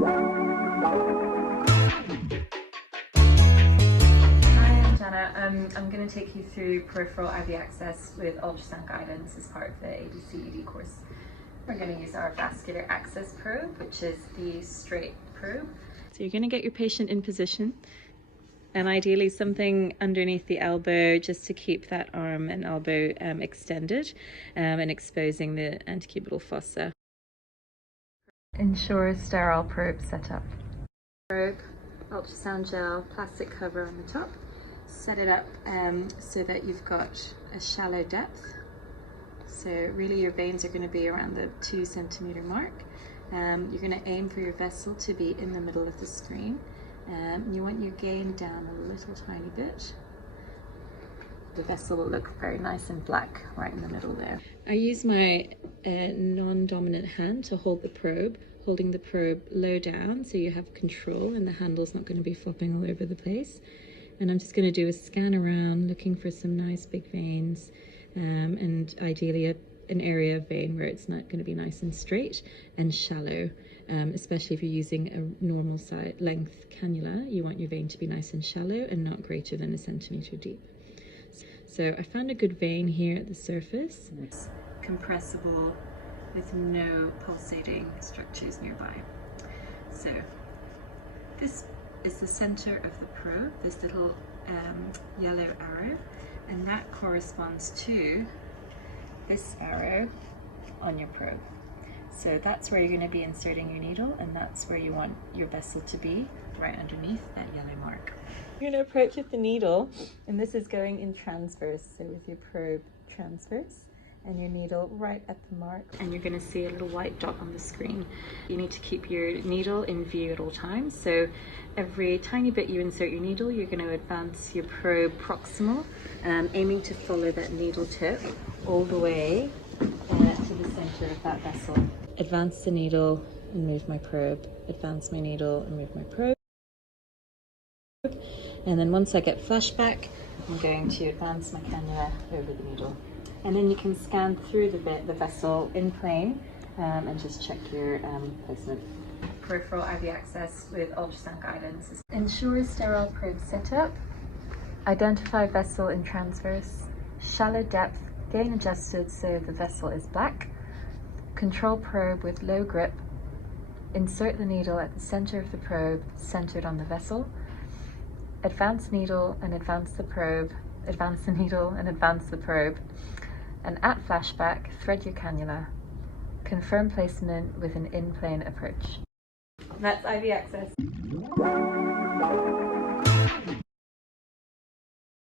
I'm going to take you through peripheral IV access with ultrasound guidance as part of the ABCED course. We're going to use our vascular access probe, which is the straight probe. So you're going to get your patient in position, and ideally something underneath the elbow just to keep that arm and elbow extended and exposing the antecubital fossa. Ensure sterile probe setup. Probe, ultrasound gel, plastic cover on the top. Set it up so that you've got a shallow depth. So really your veins are going to be around the 2 centimeter mark. You're going to aim for your vessel to be in the middle of the screen. You want your gain down a little tiny bit. The vessel will look very nice and black right in the middle there. I use my non-dominant hand to hold the probe, holding the probe low down so you have control and the handle's not going to be flopping all over the place. And I'm just going to do a scan around looking for some nice big veins and ideally an area of vein where it's not going to be nice and straight and shallow, especially if you're using a normal size length cannula. You want your vein to be nice and shallow and not greater than 1 centimeter deep. So I found a good vein here at the surface. It's compressible with no pulsating structures nearby. So this is the center of the probe, this little yellow arrow, and that corresponds to this arrow on your probe. So that's where you're going to be inserting your needle, and that's where you want your vessel to be, right underneath that yellow mark. You're going to approach with the needle, and this is going in transverse, so with your probe transverse and your needle right at the mark, and you're going to see a little white dot on the screen. You need to keep your needle in view at all times, so every tiny bit you insert your needle, you're going to advance your probe proximal, aiming to follow that needle tip all the way to the center of that vessel. Advance the needle and move my probe, advance my needle and move my probe. And then once I get flashback, I'm going to advance my cannula over the needle. And then you can scan through the vessel in plane and just check your placement. Peripheral IV access with ultrasound guidance. Ensure sterile probe setup. Identify vessel in transverse. Shallow depth, gain adjusted so the vessel is black. Control probe with low grip. Insert the needle at the center of the probe, centered on the vessel. Advance needle and advance the probe. Advance the needle and advance the probe. And at flashback, thread your cannula. Confirm placement with an in-plane approach. That's IV access.